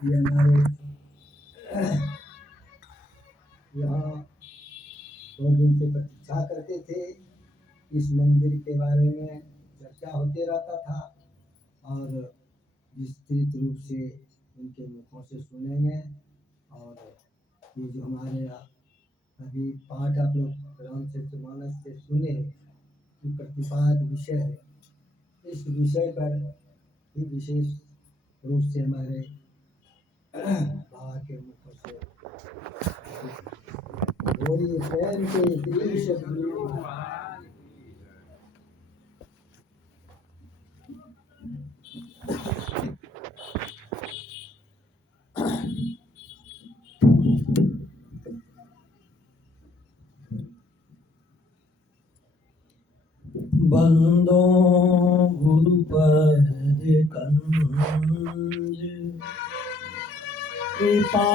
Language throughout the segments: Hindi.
ये हमारे यहाँ 2 दिन से प्रतीक्षा करते थे। इस मंदिर के बारे में चर्चा होते रहता था और विस्तृत रूप से उनके मुखों से सुनेंगे। और ये जो हमारे अभी पाठ आप लोग रामचरितमानस से सुने कि प्रतिपाद विषय है, इस विषय पर ही विशेष रूप से हमारे बाबा के मुखों से बोलिए स्वयं के श्री सद्गुरु महाराज। बंदो गुरुपद कंज कृपा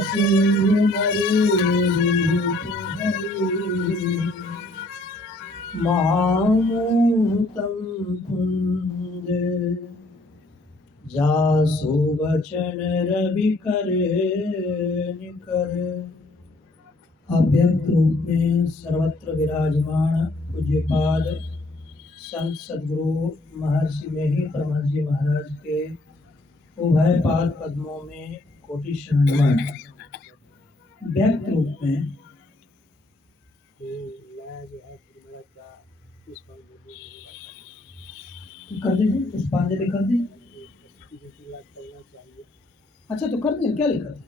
सिंधु महामूतम पुंज जासु वचन रवि करे निकर। अव्यक्त रूप में सर्वत्र विराजमान पूज्यपाद संत सद्गुरु महर्षि में ही परमहंस जी महाराज के उभय पाद पद्मों में कोटि शरण। व्यक्त रूप में कर दीजिए, पुष्पांजलि कर दी। अच्छा तो कर दिए, क्या दिक्कत है?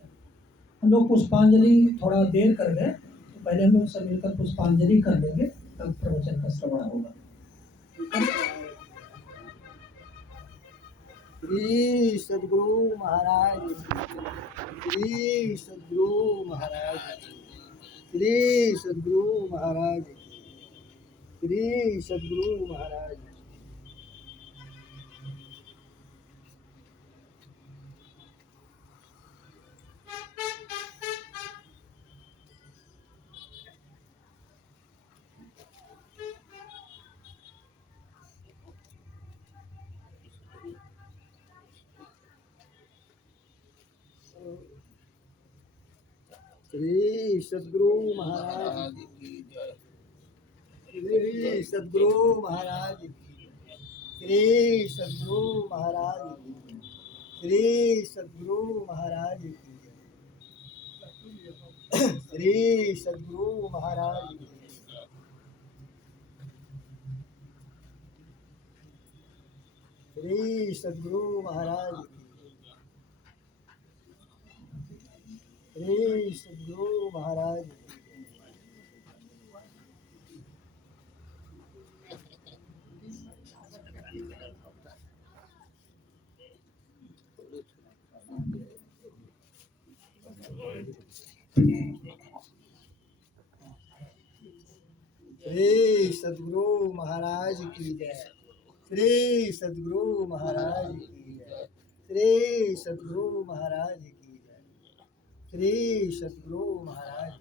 हम लोग पुष्पांजलि थोड़ा देर कर गए, तो पहले हम लोग सब मिलकर पुष्पांजलि कर लेंगे, तब प्रवचन का श्रवण होगा। श्री सद्गुरु महाराज, श्री सद्गुरु महाराज, श्री सद्गुरु महाराज, श्री सद्गुरु महाराज। श्री सद्गुरु महाराज, श्री सद्गुरु महाराज, श्री सद्गुरु महाराज, श्री सद्गुरु महाराज, श्री सद्गुरु महाराज, श्री सद्गुरु महाराज, श्री सद्गुरु महाराज। श्री सद्गुरु महाराज की जय, श्री सद्गुरु महाराज की जय, श्री सद्गुरु महाराज की जय, श्री सद्गुरु महाराज।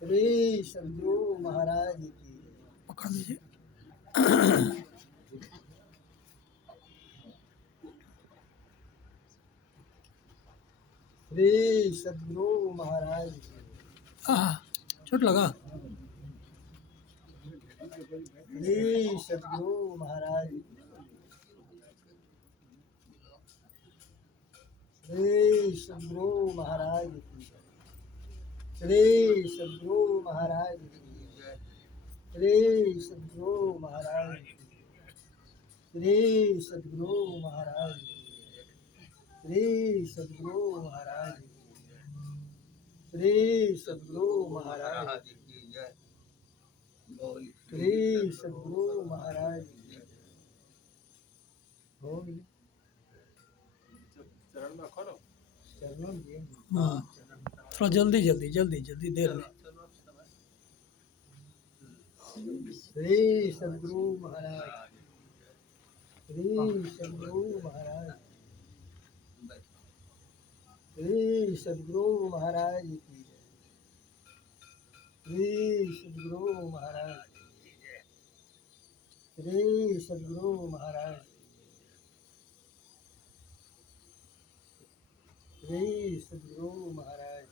श्री सद्गुरु महाराज की पकड़ लीजिए। श्री सद्गुरु महाराज की चोट लगा। श्री सद्गुरु महाराज, श्री सद्गुरु महाराज की, श्री सद्गुरु महाराज की, श्री सद्गुरु महाराज, श्री सद्गुरु महाराज, श्री सद्गुरु महाराज, श्री सद्गुरु महाराज, श्री सद्गुरु महाराज। हाँ थोड़ा जल्दी जल्दी जल्दी जल्दी देर में। श्री सद्गुरु महाराज, श्री सद्गुरु महाराज, श्री सद्गुरु महाराज की, श्री सद्गुरु महाराज, श्री सद्गुरु महाराज, श्री सद्गुरु महाराज,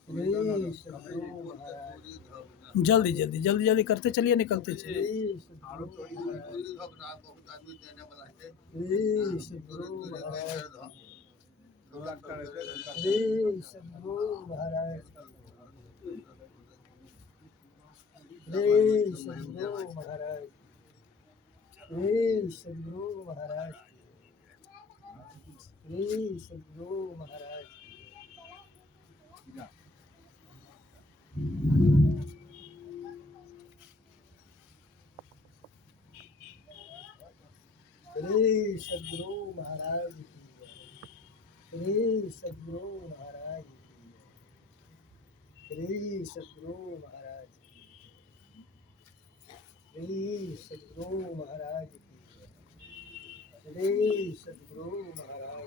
श्री सद्गुरु महाराज, जल्दी जल्दी जल्दी जल्दी करते चलिए, निकलते चलिए। श्री सद्गुरु महाराज, श्री सद्गुरु महाराज, श्री सद्गुरु महाराज, श्री सद्गुरु महाराज, श्री सद्गुरु महाराज, श्री सद्गुरु महाराज, श्री सद्गुरु महाराज, श्री सद्गुरु महाराज, श्री सद्गुरु महाराज, श्री सद्गुरु महाराज, श्री सद्गुरु महाराज,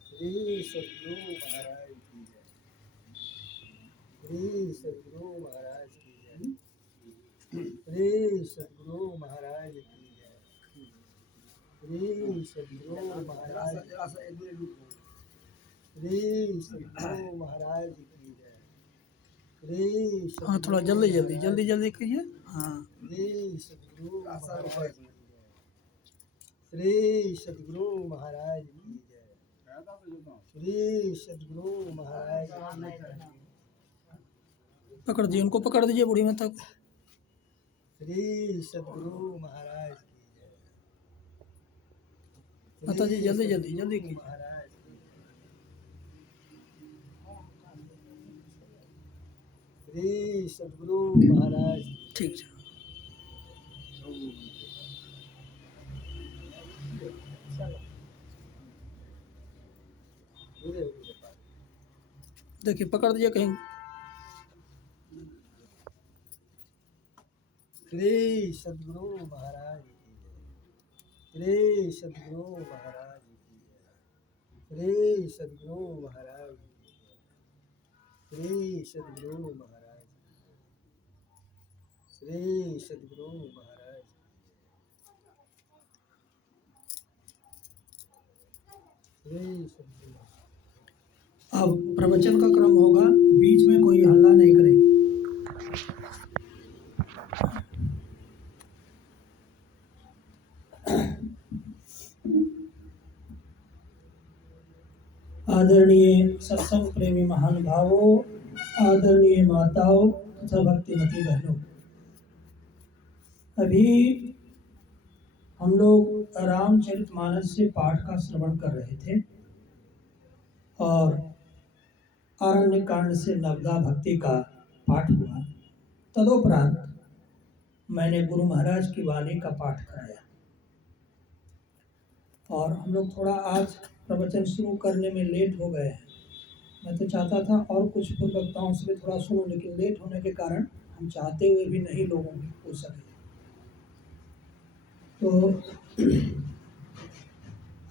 श्री सद्गुरु महाराज, श्री सद्गुरु महाराज, श्री सद्गुरु महाराज, श्री सद्गुरु महाराज, श्री सद्गुरु महाराज की जय, श्री हाँ, थोड़ा जल्दी जल्दी जल्दी जल्दी कहिए। हाँ, श्री सद्गुरु महाराज की जय, श्री सद्गुरु महाराज की जय, श्री सद्गुरु महाराज की जय, पकड़ दीजिए, उनको पकड़ दीजिए बूढ़ी माता को। श्री सद्गुरु महाराज की जय, माता जी जल्दी जल्दी जल्दी श्री कीजिए। महाराज की जय, श्री सद्गुरु महाराज की ठीक है। जय। देखिए पकड़ दीजिए कहीं। श्री सद्गुरु महाराज की जय, श्री सद्गुरु महाराज की जय, श्री सद्गुरु महाराज की जय, श्री सद्गुरु महाराज, श्री सद्गुरु महाराज, श्री सद्गुरु। अब प्रवचन का क्रम होगा, बीच में कोई हल्ला नहीं करेगा। आदरणीय सत्संग प्रेमी महानुभावों, आदरणीय माताओं तथा भक्तिमती बहनों, अभी हम लोग रामचरितमानस से पाठ का श्रवण कर रहे थे और आरण्य कांड से नवदा भक्ति का पाठ हुआ। तदोपरांत मैंने गुरु महाराज की वाणी का पाठ कराया और हम लोग थोड़ा आज प्रवचन शुरू करने में लेट हो गए हैं। मैं तो चाहता था और कुछ पूर्व वक्ताओं से भी थोड़ा सुनूं, लेकिन लेट होने के कारण हम चाहते हुए भी नहीं लोगों की हो सके। तो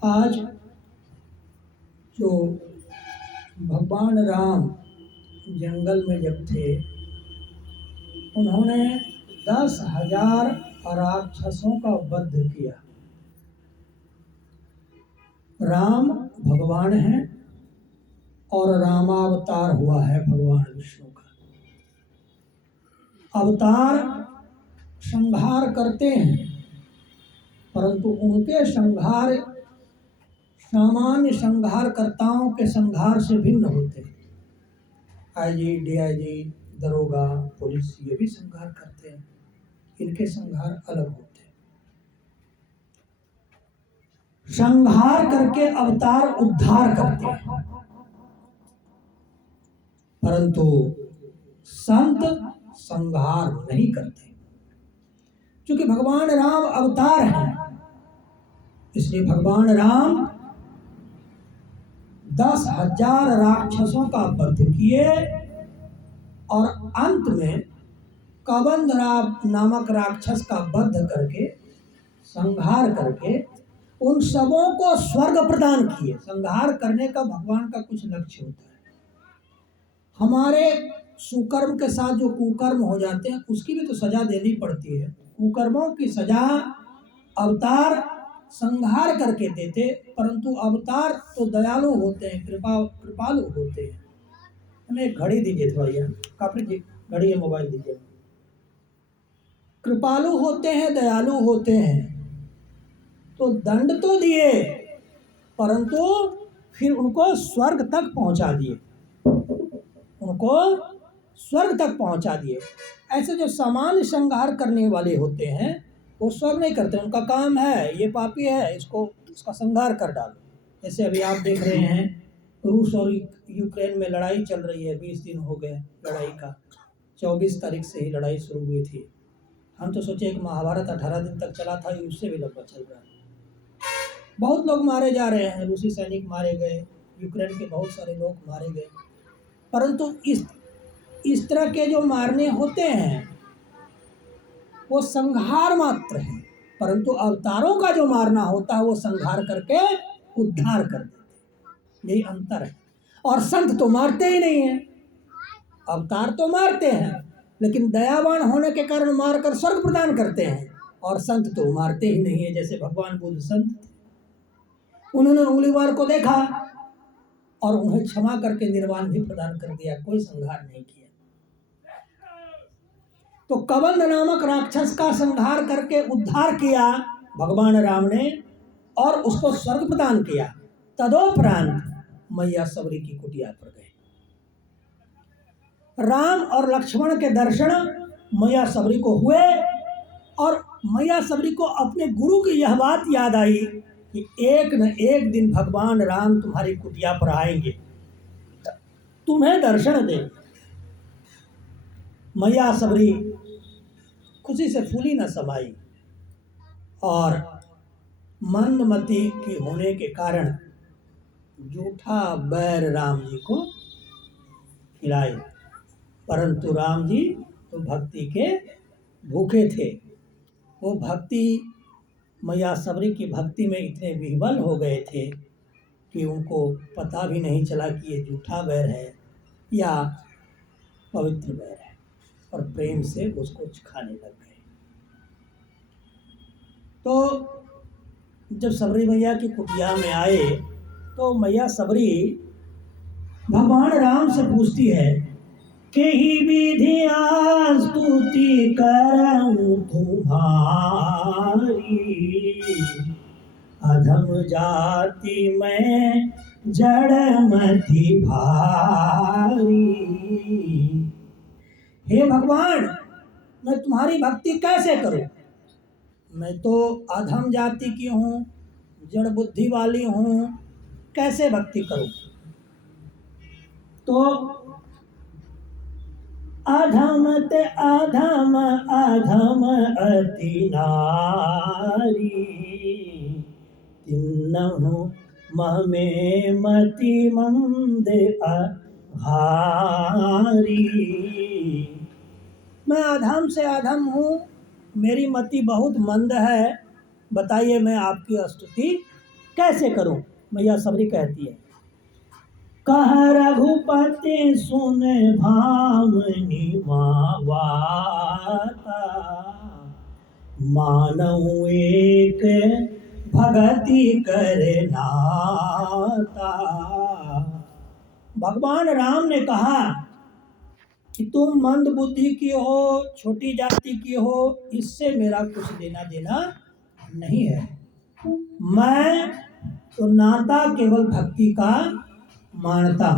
आज जो भगवान राम जंगल में जब थे, उन्होंने 10,000 राक्षसों का वध किया। राम भगवान है और रामावतार हुआ है भगवान विष्णु का। अवतार संहार करते हैं, परंतु उनके संहार सामान्य संहारकर्ताओं के संहार से भिन्न होते हैं। आईजी, डीआईजी, दरोगा, पुलिस ये भी संहार करते हैं, इनके संहार अलग होते हैं। संहार करके अवतार उद्धार करते हैं, परंतु संत संहार नहीं करते। क्योंकि भगवान राम अवतार हैं, इसलिए भगवान राम 10,000 राक्षसों का वध किए और अंत में कबंध नामक राक्षस का वध करके, संहार करके उन सबों को स्वर्ग प्रदान किए। संहार करने का भगवान का कुछ लक्ष्य होता है। हमारे सुकर्म के साथ जो कुकर्म हो जाते हैं उसकी भी तो सजा देनी पड़ती है। कुकर्मों की सजा अवतार संहार करके देते, परंतु अवतार तो दयालु होते हैं, कृपालु होते हैं। हमें एक घड़ी दीजिए थोड़ा, भैया काफी घड़ी है, मोबाइल दीजिए। कृपालु होते हैं, दयालु होते हैं, तो दंड तो दिए परंतु फिर उनको स्वर्ग तक पहुंचा दिए, उनको स्वर्ग तक पहुंचा दिए। ऐसे जो सामान्य संहार करने वाले होते हैं वो स्वर्ग नहीं करते, उनका काम है ये पापी है इसका संहार कर डालो। जैसे अभी आप देख रहे हैं रूस और यूक्रेन में लड़ाई चल रही है, 20 दिन हो गए लड़ाई का, 24 तारीख से ही लड़ाई शुरू हुई थी। हम तो सोचे कि महाभारत 18 दिन तक चला था, ये उससे भी लंबा चल रहा है। बहुत लोग मारे जा रहे हैं, रूसी सैनिक मारे गए, यूक्रेन के बहुत सारे लोग मारे गए, परंतु इस तरह के जो मारने होते हैं वो संहार मात्र है, परंतु अवतारों का जो मारना होता है वो संहार करके उद्धार कर देते हैं। यही अंतर है। और संत तो मारते ही नहीं है, अवतार तो मारते हैं लेकिन दयावान होने के कारण मारकर स्वर्ग प्रदान करते हैं, और संत तो मारते ही नहीं है। जैसे भगवान बुद्ध संत थे, उन्होंने उंगलीवार को देखा और उन्हें क्षमा करके निर्वाण भी प्रदान कर दिया, कोई संहार नहीं किया। तो कबंध नामक राक्षस का संहार करके उद्धार किया भगवान राम ने और उसको स्वर्ग प्रदान किया। तदोपरांत मैया सबरी की कुटिया पर गए। राम और लक्ष्मण के दर्शन मैया सबरी को हुए और मैया सबरी को अपने गुरु की यह बात याद आई कि एक न एक दिन भगवान राम तुम्हारी कुटिया पर आएंगे, तुम्हें दर्शन देंगे। मैया सबरी खुशी से फूली न समाई और मंदमती की होने के कारण जूठा बैर राम जी को खिलाए, परंतु राम जी तो भक्ति के भूखे थे। वो भक्ति मैया सबरी की भक्ति में इतने विह्वल हो गए थे कि उनको पता भी नहीं चला कि ये जूठा बैर है या पवित्र बैर है, और प्रेम से उसको खाने लग गए। तो जब सबरी मैया की कुटिया में आए तो मैया सबरी भगवान राम से पूछती है कि ही विधि स्तुति करऊं तुम्हारी, अधम जाति में जड़मति भारी। हे भगवान, मैं तुम्हारी भक्ति कैसे करूं? मैं तो अधम जाति की हूँ, जड़ बुद्धि वाली हूँ, कैसे भक्ति करूं? तो अधम ते अधम अधम अति नारी, तिन्नहु मह में मति मंद भारी। मैं अधम से अधम हूँ, मेरी मति बहुत मंद है, बताइए मैं आपकी स्तुति कैसे करूं? मैया सबरी कहती है, कह रघुपति सुन भामनी मावाता, मानऊ एक भगति करे नाता। भगवान राम ने कहा कि तुम मंद बुद्धि की हो, छोटी जाति की हो, इससे मेरा कुछ लेना देना नहीं है। मैं तो नाता केवल भक्ति का मानता।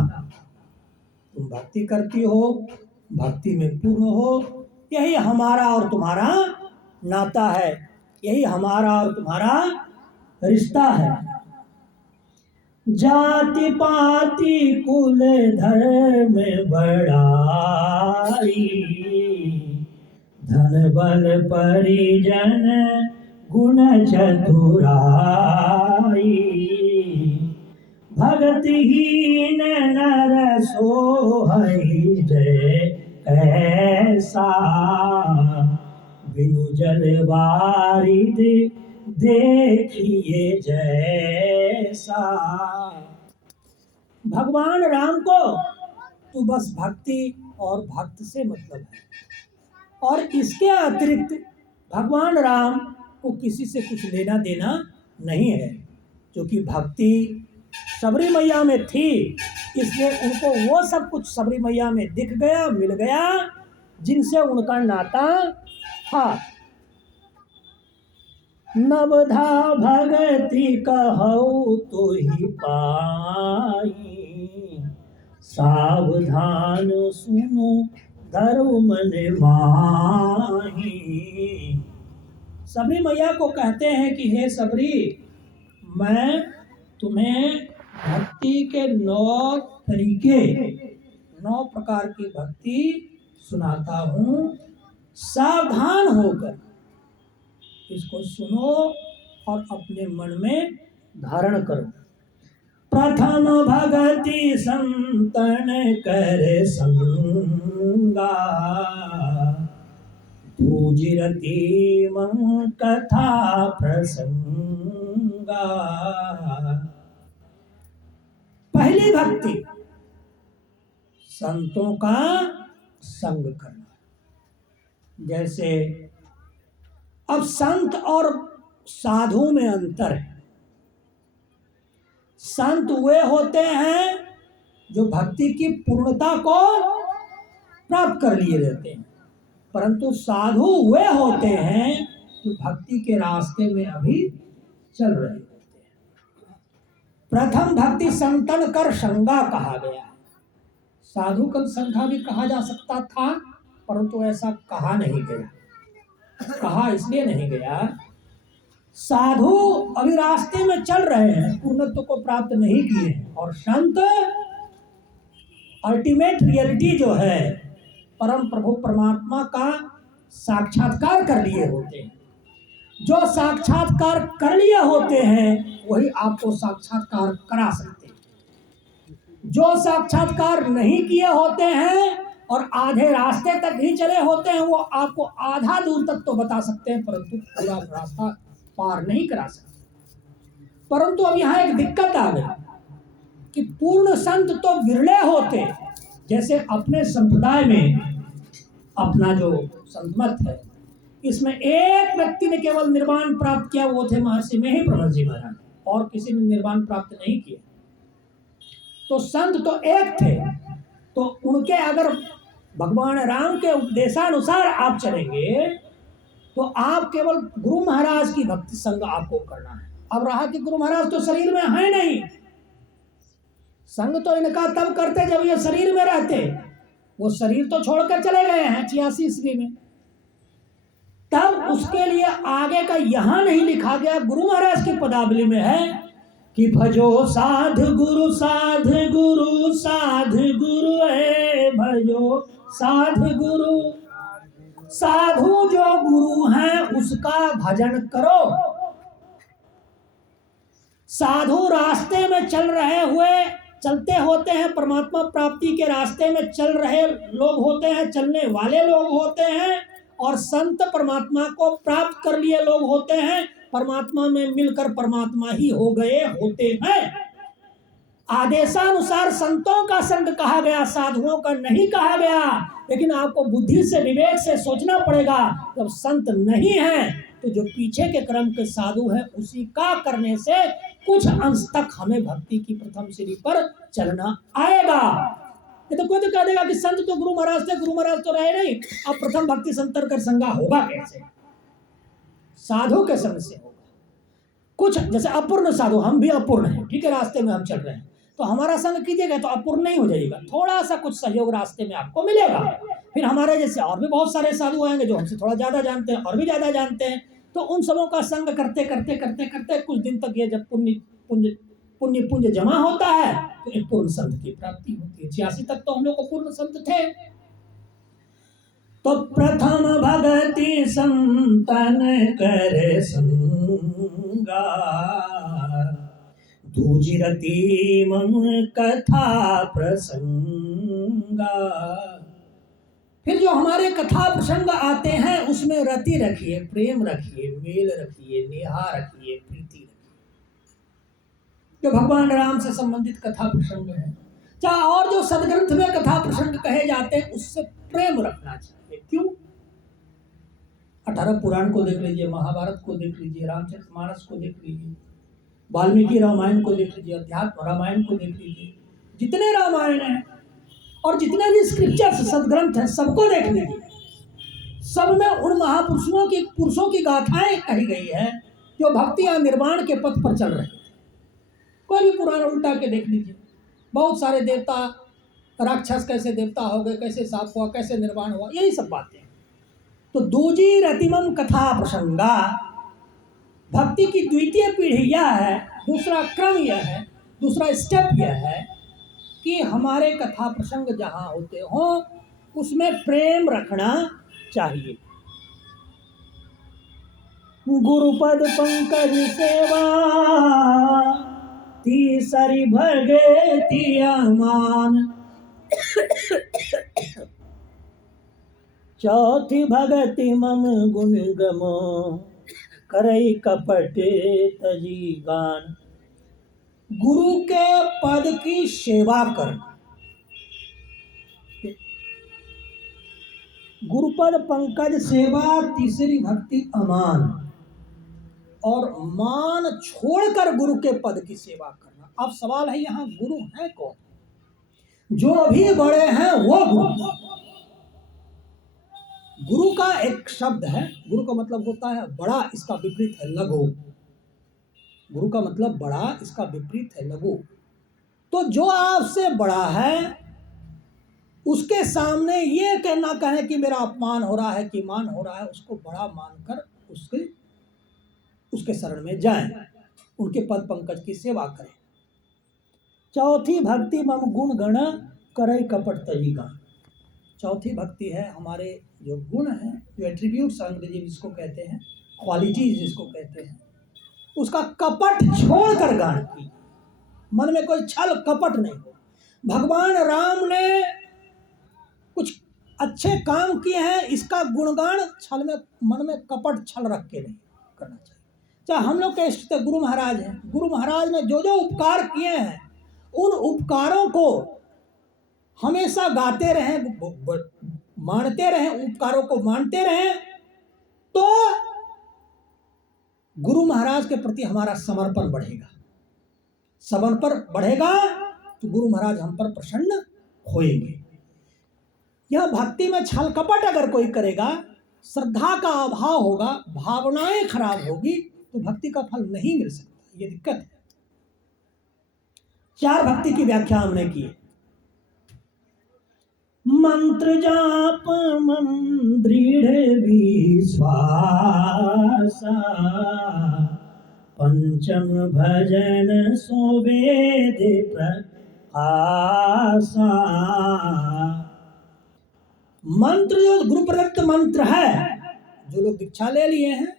तुम भक्ति करती हो, भक्ति में पूर्ण हो, यही हमारा और तुम्हारा नाता है, यही हमारा और तुम्हारा रिश्ता है। जाति पाति कुल धर्म बड़ाई, धन बल परिजन गुण चतुराई, भगतिहीन नर सोहई जय ऐसा, बिनु जल वारिद देखिए जैसा। भगवान राम को तो बस भक्ति और भक्त से मतलब है, और इसके अतिरिक्त भगवान राम को किसी से कुछ लेना देना नहीं है, क्योंकि भक्ति सबरी मैया में थी, इसलिए उनको वो सब कुछ सबरी मैया में दिख गया, मिल गया, जिनसे उनका नाता था। नवधा भगति कहौ तो ही पाई, सावधान सुनो धर्म मन माही। सबरी मैया को कहते हैं कि हे सबरी, मैं तुम्हें भक्ति के 9 तरीके, 9 प्रकार की भक्ति सुनाता हूँ, सावधान होकर इसको सुनो और अपने मन में धारण करो। प्रथम भगति संतन कर संगा, दूजिरति मम कथा प्रसंगा। पहली भक्ति संतों का संग करना। जैसे अब संत और साधु में अंतर है। संत वे होते हैं जो भक्ति की पूर्णता को प्राप्त कर लिए रहते हैं, परंतु साधु वे होते हैं जो भक्ति के रास्ते में अभी चल रहे होते हैं। प्रथम भक्ति संतन कर संगा कहा गया है। साधु का संघा भी कहा जा सकता था, परंतु ऐसा कहा नहीं गया। कहा इसलिए नहीं गया, साधु अभी रास्ते में चल रहे हैं, पूर्णत्व को प्राप्त नहीं किए हैं, और संत अल्टीमेट रियलिटी जो है परम प्रभु परमात्मा का साक्षात्कार कर लिए होते हैं। जो साक्षात्कार कर लिए होते हैं वही आपको साक्षात्कार करा सकते हैं। जो साक्षात्कार नहीं किए होते हैं और आधे रास्ते तक ही चले होते हैं, वो आपको आधा दूर तक तो बता सकते हैं, परंतु पूरा रास्ता पार नहीं करा सकते। परंतु अब यहाँ एक दिक्कत आ गई कि पूर्ण संत तो विरले होते। जैसे अपने संप्रदाय में अपना जो संत मत है, इसमें एक व्यक्ति ने केवल निर्वाण प्राप्त किया, वो थे महर्षि में ही प्रभु जी महाराज, और किसी ने निर्वाण प्राप्त नहीं किया। तो संत तो एक थे, तो उनके अगर भगवान राम के उपदेशानुसार आप चलेंगे तो आप केवल गुरु महाराज की भक्ति संग आपको करना है। अब रहा कि गुरु महाराज तो शरीर में है नहीं, संग तो इनका तब करते जब ये शरीर में रहते। वो शरीर तो छोड़कर चले गए हैं 86 ईस्वी में, तब उसके लिए आगे का यहाँ नहीं लिखा गया। गुरु महाराज की पदावली में है कि भजो साध गुरु साध गुरु साध गुरु है, भजो साध गुरु। साधु जो गुरु हैं उसका भजन करो। साधु रास्ते में चल रहे हुए चलते होते हैं, परमात्मा प्राप्ति के रास्ते में चल रहे लोग होते हैं, चलने वाले लोग होते हैं, और संत परमात्मा को प्राप्त कर लिए लोग होते हैं, परमात्मा में मिलकर परमात्मा ही हो गए होते हैं। आदेशानुसार संतों का संग कहा गया, साधुओं का नहीं कहा गया। लेकिन आपको बुद्धि से विवेक से सोचना पड़ेगा, जब संत नहीं है तो जो पीछे के क्रम के साधु है उसी का करने से कुछ अंश तक हमें भक्ति की प्रथम सीढ़ी पर चलना आएगा। ये तो कोई तो कह देगा कि संत तो गुरु महाराज थे, गुरु महाराज तो रहे नहीं, अब प्रथम भक्ति संतर कर संगा होगा कैसे? साधु के संग से होगा। कुछ जैसे अपूर्ण साधु, हम भी अपूर्ण हैं, ठीक है, रास्ते में हम चल रहे हैं, तो हमारा संग कीजिएगा तो अपूर्ण नहीं हो जाएगा, थोड़ा सा कुछ सहयोग रास्ते में आपको मिलेगा। फिर हमारे जैसे और भी बहुत सारे साधु आएंगे जो हमसे थोड़ा ज्यादा जानते हैं और भी ज्यादा जानते हैं, तो उन सबों का संग करते करते करते करते कुछ दिन तक ये जब पुण्य पुंज जमा होता है तो एक पूर्ण संत की प्राप्ति होती है। 86 तक तो हम लोग को पूर्ण संत थे। तो प्रथम भगति संतन कर संगा, दूजी रति मम कथा प्रसंगा। फिर जो हमारे कथा प्रसंग आते हैं उसमें रति रखिए, प्रेम रखिए, मेल रखिए, नेहा रखिए, प्रीति रखिए। जो भगवान राम से संबंधित कथा प्रसंग है चाहे और जो सदग्रंथ में कथा प्रसंग कहे जाते हैं उससे प्रेम रखना चाहिए। क्यों? 18 पुराण को देख लीजिए, महाभारत को देख लीजिए, रामचरितमानस को देख लीजिए, वाल्मीकि रामायण को देख लीजिए, अध्यात्म रामायण को देख लीजिए, जितने रामायण हैं और जितने भी स्क्रिप्चर्स सदग्रंथ हैं सबको देख लीजिए। सब में उन पुरुषों की गाथाएं कही गई है जो भक्ति या निर्वाण के पथ पर चल रहे हैं। कोई भी पुराण उल्टा के देख लीजिए, बहुत सारे देवता, राक्षस कैसे देवता हो गए, कैसे साफ हुआ, कैसे निर्वाण हुआ, यही सब बातें। तो दूजी रतिमम कथा प्रसंगा, भक्ति की द्वितीय पीढ़ी यह है, दूसरा क्रम यह है, दूसरा स्टेप यह है कि हमारे कथा प्रसंग जहाँ होते हों उसमें प्रेम रखना चाहिए। गुरुपद पंकज सेवा तीसरी भगति अमान, चौथी भगति मम गुण गमो, करई कपट तजी गान। गुरु के पद की सेवा करना, गुरुपद पंकज सेवा तीसरी भक्ति अमान, और मान छोड़कर गुरु के पद की सेवा करना। अब सवाल है यहाँ गुरु है कौन? जो भी बड़े हैं वो गुरु। गुरु का एक शब्द है, गुरु का मतलब होता है बड़ा, इसका विपरीत है लघु। गुरु का मतलब बड़ा, इसका विपरीत है लघु। तो जो आपसे बड़ा है उसके सामने ये कहना कहें कि मेरा अपमान हो रहा है कि मान हो रहा है, उसको बड़ा मानकर उसके शरण में जाएं, उनके पद पंकज की सेवा करें। चौथी भक्ति मम गुण गण करई कपट तजी गान। चौथी भक्ति है हमारे जो गुण हैं, जो एट्रीब्यूट्स अंग्रेजी जिसको कहते हैं, क्वालिटीज जिसको कहते हैं, उसका कपट छोड़कर गान की। मन में कोई छल कपट नहीं हो। भगवान राम ने कुछ अच्छे काम किए हैं, इसका गुणगान छल में, मन में कपट छल रख के नहीं करना चाहिए। चाहे हम लोग के इष्ट गुरु महाराज हैं, गुरु महाराज ने जो जो उपकार किए हैं उन उपकारों को हमेशा गाते रहें, मानते रहें, उपकारों को मानते रहें, तो गुरु महाराज के प्रति हमारा समर्पण बढ़ेगा। समर्पण बढ़ेगा तो गुरु महाराज हम पर प्रसन्न होएंगे। यह भक्ति में छल कपट अगर कोई करेगा, श्रद्धा का अभाव होगा, भावनाएं खराब होगी, तो भक्ति का फल नहीं मिल सकता। ये दिक्कत है। 4 भक्ति की व्याख्या हमने की। मंत्र जाप मम दृढ़ विश्वासा, पंचम भजन सो वेद प्रकाशा। मंत्र जो गुरु प्रदत्त मंत्र है, जो लोग दीक्षा ले लिए हैं,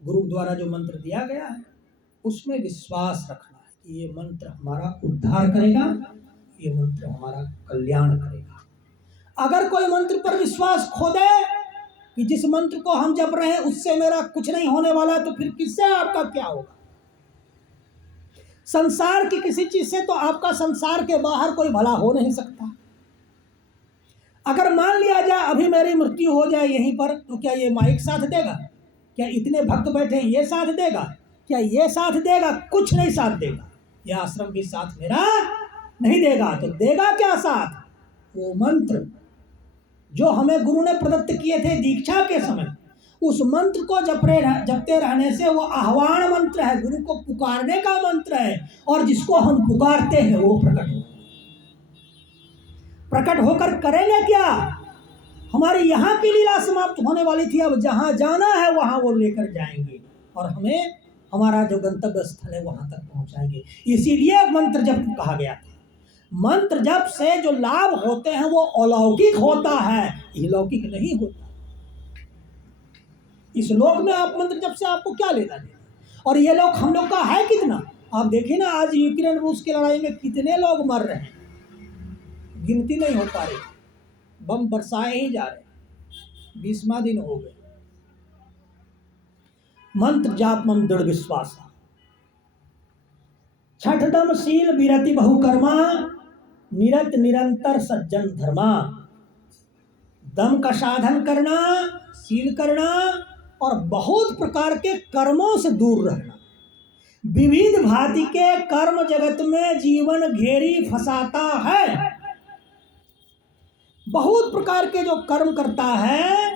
गुरु द्वारा जो मंत्र दिया गया है, उसमें विश्वास रखना है कि ये मंत्र हमारा उद्धार करेगा, ये मंत्र हमारा कल्याण करेगा। अगर कोई मंत्र पर विश्वास खो दे कि जिस मंत्र को हम जप रहे हैं उससे मेरा कुछ नहीं होने वाला, तो फिर किससे आपका क्या होगा? संसार की किसी चीज से तो आपका संसार के बाहर कोई भला हो नहीं सकता। अगर मान लिया जाए अभी मेरी मृत्यु हो जाए यहीं पर, तो क्या ये माइक साथ देगा? क्या इतने भक्त बैठे हैं ये साथ देगा? क्या ये साथ देगा? कुछ नहीं साथ देगा। यह आश्रम भी साथ मेरा नहीं देगा। तो देगा क्या साथ? वो मंत्र जो हमें गुरु ने प्रदत्त किए थे दीक्षा के समय, उस मंत्र को जपते रहने से वो आह्वान मंत्र है, गुरु को पुकारने का मंत्र है, और जिसको हम पुकारते हैं वो प्रकट होकर करेंगे क्या? हमारी यहाँ की लीला समाप्त होने वाली थी, अब जहाँ जाना है वहाँ वो लेकर जाएंगे और हमें हमारा जो गंतव्य स्थल है वहाँ तक पहुँचाएंगे। इसीलिए मंत्र जप कहा गया था। मंत्र जप से जो लाभ होते हैं वो अलौकिक होता है, इहलौकिक नहीं होता। इस लोक में आप मंत्र जप से आपको क्या लेना देना? और ये लोग हम लोग का है कितना? आप देखिए ना, आज यूक्रेन रूस की लड़ाई में कितने लोग मर रहे हैं, गिनती नहीं हो पा रही। बम बरसाए ही जा रहे, 20वां दिन हो गए। मंत्र जाप मम दृढ़ विश्वास। छठदम शील विरति बहुकर्मा, निरत निरंतर सज्जन धर्मा, दम का साधन करना, शील करना और बहुत प्रकार के कर्मों से दूर रहना। विविध भांति के कर्म जगत में जीवन घेरी फंसाता है। बहुत प्रकार के जो कर्म करता है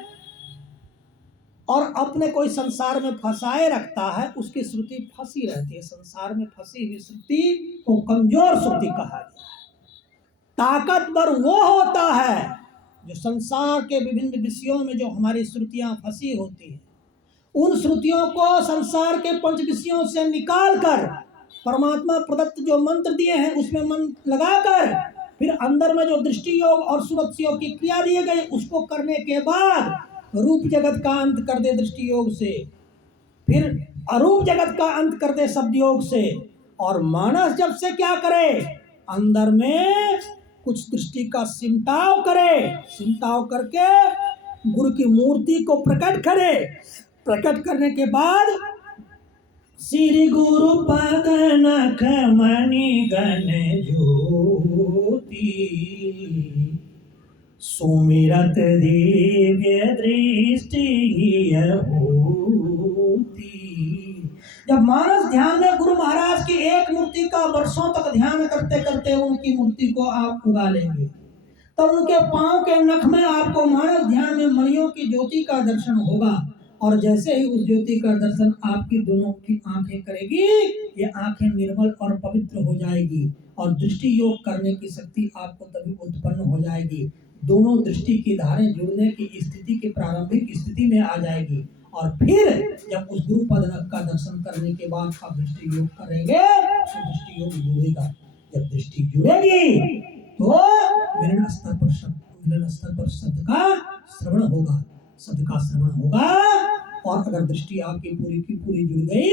और अपने कोई संसार में फंसाए रखता है, उसकी श्रुति फंसी रहती है। संसार में फंसी हुई श्रुति को कमजोर श्रुति कहा गया है। ताकतवर वो होता है जो संसार के विभिन्न विषयों में जो हमारी श्रुतियां फंसी होती है, उन श्रुतियों को संसार के पंच विषयों से निकालकर परमात्मा प्रदत्त जो मंत्र दिए हैं उसमें मंत्र लगाकर फिर अंदर में जो दृष्टि योग और सुरत योग की क्रिया दिए गए उसको करने के बाद रूप जगत का अंत कर दे दृष्टि योग से, फिर अरूप जगत का अंत कर दे शब्द योग से, और मानस जब से क्या करे, अंदर में कुछ दृष्टि का सिमटाव करे, सिमटाव करके गुरु की मूर्ति को प्रकट करे। प्रकट करने के बाद श्री गुरु पद नख मणि गण ज्योति सुमिरत दिव्य दृष्टि होती। जब मानस ध्यान में गुरु महाराज की एक मूर्ति का वर्षों तक ध्यान करते करते उनकी मूर्ति को आप उगा लेंगे, तब उनके पांव के नख में आपको मानस ध्यान में मणियों की ज्योति का दर्शन होगा। और जैसे ही उस ज्योति का दर्शन आपकी दोनों की आंखें करेगी, ये आंखें निर्मल और पवित्र हो जाएगी और दृष्टि योग करने की शक्ति आपको तभी उत्पन्न हो जाएगी। दोनों दृष्टि की धारें जुड़ने की स्थिति की प्रारंभिक स्थिति में आ जाएगी। और फिर जब उस गुरु पद का दर्शन करने के बाद आप दृष्टि योग करेंगे तो दृष्टि योग जुड़ेगा। जब दृष्टि जुड़ेगी तो मिलन स्तर पर शब्द का श्रवण होगा, शब्द का श्रवण होगा। और अगर दृष्टि आपकी पूरी की पूरी जुड़ गई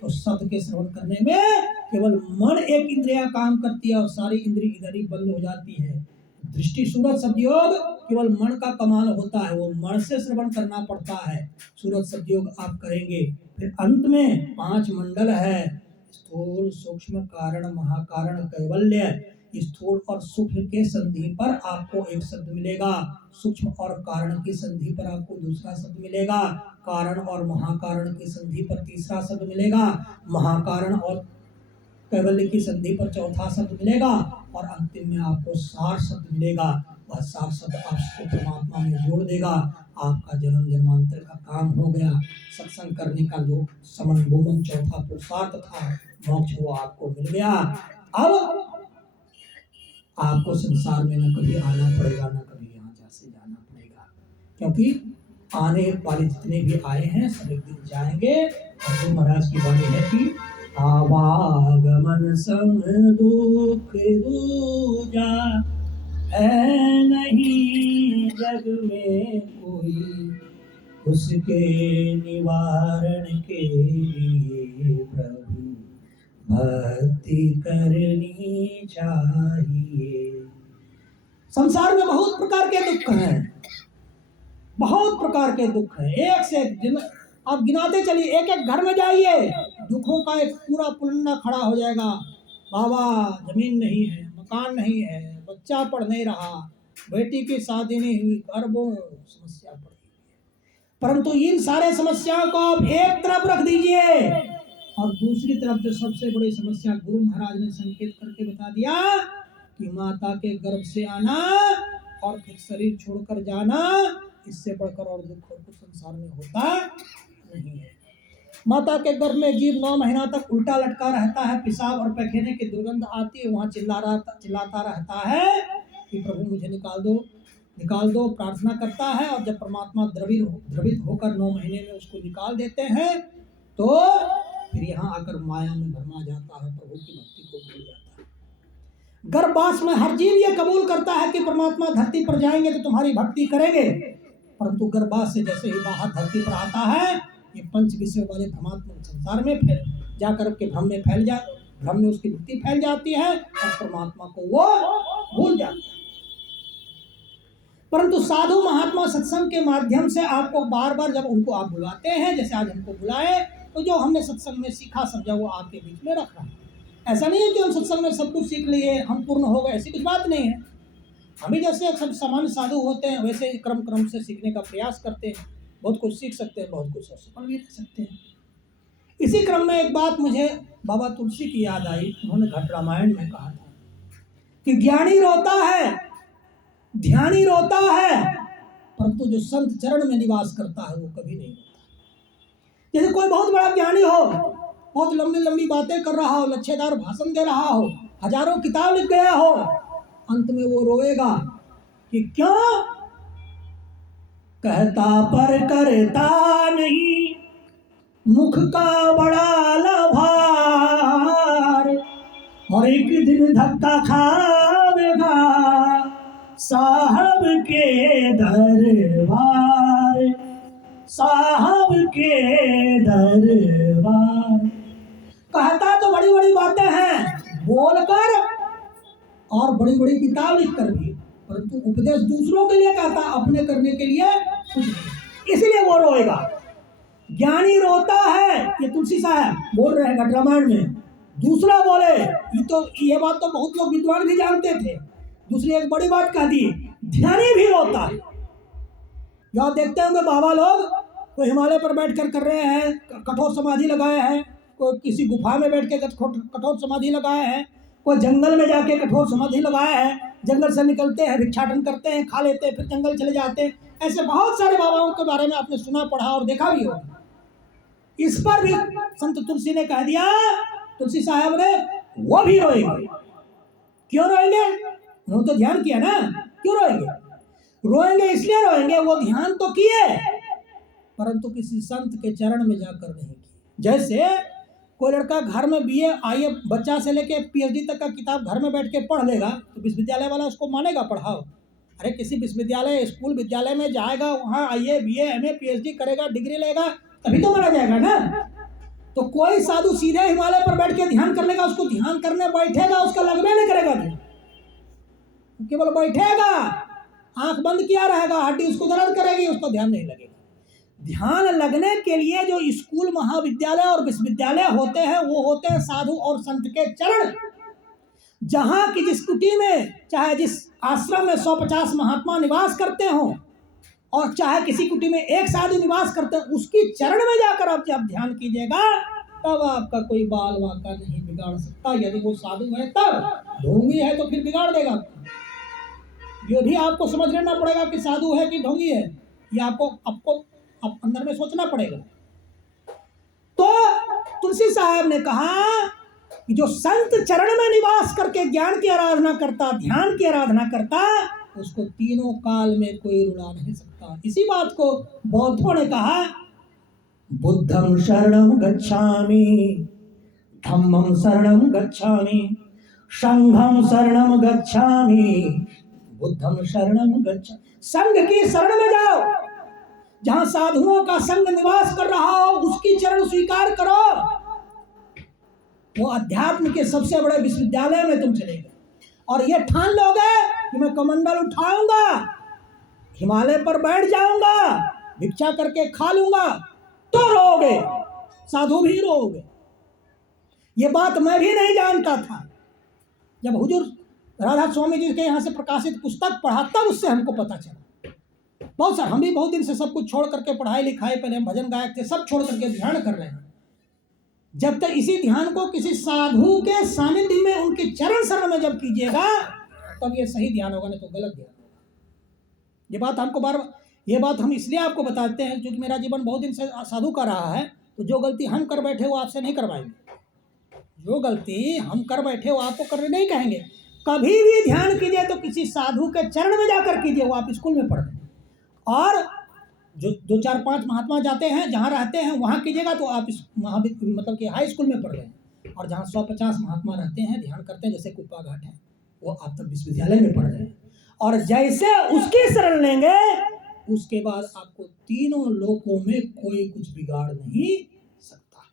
तो शब्द के श्रवण करने में केवल मन एक इंद्रिया काम करती है और सारी इंद्रिय इधर ही बंद हो जाती है। दृष्टि सूरत शब्द योग केवल मन का कमाल होता है, वो मन से श्रवण करना पड़ता है। सूरत शब्द योग आप करेंगे, फिर अंत में 5 मंडल है, स्थूल सूक्ष्म कारण महाकारण कैवल्य। स्थूल और सूक्ष्म के संधि पर आपको एक शब्द मिलेगा, सूक्ष्म और कारण की संधि पर आपको दूसरा शब्द मिलेगा, कारण और महाकारण की संधि पर तीसरा शब्द मिलेगा, महाकारण और कैवल्य की संधि पर चौथा शब्द मिलेगा और अंतिम में आपको सार शब्द मिलेगा। वह सार शब्द आपको परमात्मा में जोड़ देगा। आपका जन्म जन्मांतर का काम हो गया। सत्संग करने का जो समन बोमन चौथा पुरुषार्थ था, मोक्ष, वो आपको मिल गया। अब आपको संसार में न कभी आना पड़ेगा, न कभी यहाँ से जाना पड़ेगा, क्योंकि आने वाले जितने भी आए हैं सब एक दिन जाएंगे। और गुरु महाराज की वाणी है कि आवागमन संग दुख दूजा है नहीं जग में कोई, उसके निवारण के लिए प्रभु भक्ति करनी चाहिए। संसार में बहुत प्रकार के दुख हैं, बहुत प्रकार के दुख हैं, एक से एक आप गिनाते चलिए। एक एक घर में जाइए, दुखों का एक पूरा पुलंदा खड़ा हो जाएगा। बाबा जमीन नहीं है, मकान नहीं है, बच्चा पढ़ नहीं रहा, बेटी की शादी नहीं हुई, अरबों समस्या पड़ रही है। परंतु इन सारे समस्याओं को आप एक तरफ रख दीजिए और दूसरी तरफ जो सबसे बड़ी समस्या गुरु महाराज ने संकेत करके बता दिया कि माता के गर्भ से आना और फिर शरीर छोड़कर जाना, इससे बढ़कर और दुख और कुछ संसार में होता नहीं है। माता के गर्भ में जीव 9 महीना तक उल्टा लटका रहता है, पेशाब और पैखाने की दुर्गंध आती है, वहाँ चिल्लाता रहता है कि प्रभु मुझे निकाल दो, प्रार्थना करता है। और जब परमात्मा द्रवित होकर 9 महीने में उसको निकाल देते हैं तो फिर यहाँ आकर माया में भरमा जाता है, प्रभु की भक्ति को भूल जाता है। गर्भवास में हर जीव ये कबूल करता है कि परमात्मा धरती पर जाएंगे तो तुम्हारी भक्ति करेंगे, परंतु गर्भवास से जैसे ही बाहर धरती पर आता है, ये पंच विषय वाले भ्रमात्मक संसार में फैल जाकर के भ्रम में उसकी भक्ति फैल जाती है और परमात्मा को वो भूल जाता है। परंतु साधु महात्मा सत्संग के माध्यम से आपको बार बार जब उनको आप बुलाते हैं, जैसे आज हमको बुलाए, तो जो हमने सत्संग में सीखा समझा वो आपके बीच में रख रहा है। ऐसा नहीं है कि हम सत्संग में सब कुछ सीख लिए, हम पूर्ण हो गए, ऐसी कुछ बात नहीं है। हम ही जैसे सब सामान्य साधु होते हैं वैसे ही क्रम क्रम से सीखने का प्रयास करते हैं, बहुत कुछ सीख सकते हैं, बहुत कुछ सफल भी रह सकते हैं। इसी क्रम में एक बात मुझे बाबा तुलसी की याद आई। उन्होंने घट रामायण में कहा था कि ज्ञानी रोता है, ध्यानी रोता है, परंतु जो संत चरण में निवास करता है वो कभी नहीं रोता। जैसे कोई बहुत बड़ा ज्ञानी हो, बहुत लंबी लंबी बातें कर रहा हो, लच्छेदार भाषण दे रहा हो, हजारों किताब लिख गया हो, अंत में वो रोएगा कि क्यों? कहता पर करता नहीं, मुख का बड़ा लभार, और एक दिन धक्का खावेगा साहब के दरबार, साहब के दरबार। कहता तो बड़ी बड़ी बातें हैं बोलकर और बड़ी बड़ी किताब लिखकर भी, परंतु उपदेश दूसरों के लिए कहता, अपने करने के लिए कुछ नहीं, इसलिए वो रोएगा। ज्ञानी रोता है, ये तुलसी साहब बोल रहे हैं घट रामायण में। दूसरा बोले, ये बात तो बहुत लोग विद्वान भी जानते थे, दूसरी एक बड़ी बात कह दी, ध्यानी भी रोता है। जो आप देखते होंगे बाबा लोग, कोई हिमालय पर बैठकर कर रहे हैं, कठोर समाधि लगाए हैं, कोई किसी गुफा में बैठ के कठोर समाधि लगाए हैं, कोई जंगल में जाके कठोर समाधि लगाए हैं, जंगल से निकलते हैं, भिक्षाटन करते हैं, खा लेते हैं, फिर जंगल चले जाते हैं। ऐसे बहुत सारे बाबाओं के बारे में आपने सुना, पढ़ा और देखा भी होगा। इस पर भी संत तुलसी ने कह दिया, तुलसी साहब ने, वो भी रोएंगे। क्यों रोएंगे? उन्होंने तो ध्यान किया ना, क्यों रोएंगे? रोएंगे इसलिए रोएंगे, वो ध्यान तो किए परंतु किसी संत के चरण में जाकर नहीं किए। जैसे कोई लड़का घर में बीए आईए बच्चा से लेके पीएचडी तक का किताब घर में बैठ के पढ़ लेगा तो विश्वविद्यालय वाला उसको मानेगा पढ़ाओ? अरे किसी विश्वविद्यालय, स्कूल विद्यालय में जाएगा, वहाँ आईए बीए एमए पीएचडी करेगा, डिग्री लेगा, तभी तो माना जाएगा ना। तो कोई साधु सीधे हिमालय पर बैठ के ध्यान कर लेगा, उसको ध्यान करने बैठेगा, उसका लगने नहीं करेगा, केवल बैठेगा, आंख बंद किया रहेगा, हड्डी उसको दर्द करेगी, उसको ध्यान नहीं लगेगा। ध्यान लगने के लिए जो स्कूल महाविद्यालय और विश्वविद्यालय होते हैं वो होते हैं साधु और संत के चरण। जहां की जिस कुटी में, चाहे जिस आश्रम में 150 महात्मा निवास करते हो और चाहे किसी कुटी में एक साधु निवास करते हैं, उसकी चरण में जाकर आप जब ध्यान कीजिएगा तब आपका कोई बाल वाका नहीं बिगाड़ सकता। यदि वो साधु है तब, ढोंगी है तो फिर बिगाड़ देगा। ये भी आपको समझ लेना पड़ेगा कि साधु है कि ढोंगी है, ये आपको अंदर में सोचना पड़ेगा। तो तुलसी साहब ने कहा कि जो संत चरण में निवास करके ज्ञान की आराधना करता, ध्यान की आराधना करता, उसको तीनों काल में कोई रुला नहीं सकता। इसी बात को बौद्धों ने कहा, बुद्धं शरणं गच्छामि, धम्मं शरणं गच्छामि, संघं शरणं गच्छामि, बुद्धं शरणं गच्छामि। संघ की शरण में जाओ, जहां साधुओं का संग निवास कर रहा हो उसकी चरण स्वीकार करो। वो अध्यात्म के सबसे बड़े विश्वविद्यालय में तुम चले गए और ये ठान लोगे कि मैं कमंडल उठाऊंगा, हिमालय पर बैठ जाऊंगा, भिक्षा करके खा लूंगा, तो रोओगे, साधु भी रोओगे। ये बात मैं भी नहीं जानता था। जब हुजूर राधा स्वामी जी के यहाँ से प्रकाशित पुस्तक पढ़ा तब उससे हमको पता चला। बहुत सारा, हम भी बहुत दिन से सब कुछ छोड़ करके, पढ़ाई लिखाई, पहले हम भजन गायक थे, सब छोड़ करके ध्यान कर रहे हैं। जब तक इसी ध्यान को किसी साधु के सानिध्य में, उनके चरण शरण में जब कीजिएगा तब ये सही ध्यान होगा, नहीं तो गलत ध्यान होगा। ये बात हमको ये बात हम इसलिए आपको बताते हैं क्योंकि मेरा जीवन बहुत दिन से साधु का रहा है। तो जो गलती हम कर बैठे वो आपसे नहीं करवाएंगे, जो गलती हम कर बैठे वो आपको करने नहीं कहेंगे। कभी भी ध्यान कीजिए तो किसी साधु के चरण में जाकर कीजिए। वो आप स्कूल में पढ़ रहे हैं और जो 2-4-5 महात्मा जाते हैं, जहाँ रहते हैं वहाँ कीजिएगा तो आप इस मतलब कि हाई स्कूल में पढ़ रहे हैं। और जहाँ 150 महात्मा रहते हैं, ध्यान करते हैं, जैसे कुप्पा घाट है, वो आप तक विश्वविद्यालय में पढ़ रहे हैं। और जैसे उसकी शरण लेंगे उसके बाद आपको तीनों लोकों में कोई कुछ बिगाड़ नहीं सकता।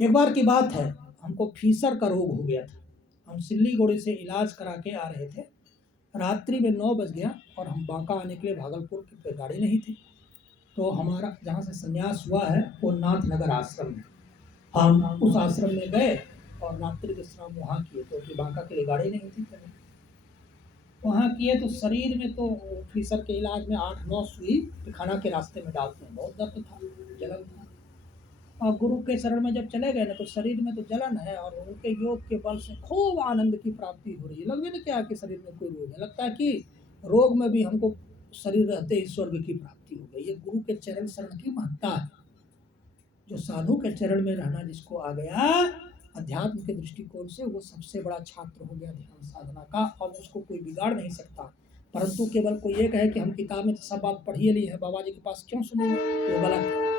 एक बार की बात है, हमको फीसर का रोग हो गया था। हम सिल्लीगुड़ी से इलाज करा के आ रहे थे, रात्रि में 9 बज गया और हम बांका आने के लिए भागलपुर की गाड़ी नहीं थी। तो हमारा जहाँ से संन्यास हुआ है वो नाथनगर आश्रम है। हम उस आश्रम में गए और रात्रि विश्राम वहाँ किए, तो बांका के लिए गाड़ी नहीं थी कभी, वहाँ किए तो शरीर में तो फीसर के इलाज में 8-9 सुई खाना के रास्ते में डालते हैं, बहुत दर्द था, जलन था। और गुरु के शरण में जब चले गए ना तो शरीर में तो जलन है और उनके योग के बल से खूब आनंद की प्राप्ति हो रही है। लगभग नहीं क्या कि शरीर में कोई रोग है, लगता है कि रोग में भी हमको शरीर रहते ही स्वर्ग की प्राप्ति हो गई। ये गुरु के चरण शरण की महत्ता है। जो साधु के चरण में रहना जिसको आ गया अध्यात्म के दृष्टिकोण से, वो सबसे बड़ा छात्र हो गया ध्यान साधना का, और उसको कोई बिगाड़ नहीं सकता। परंतु केवल कोई ये कहे कि हम किताब में तो सब बात पढ़िए ली है, बाबा जी के पास क्यों सुनेंगे, तो गलत है।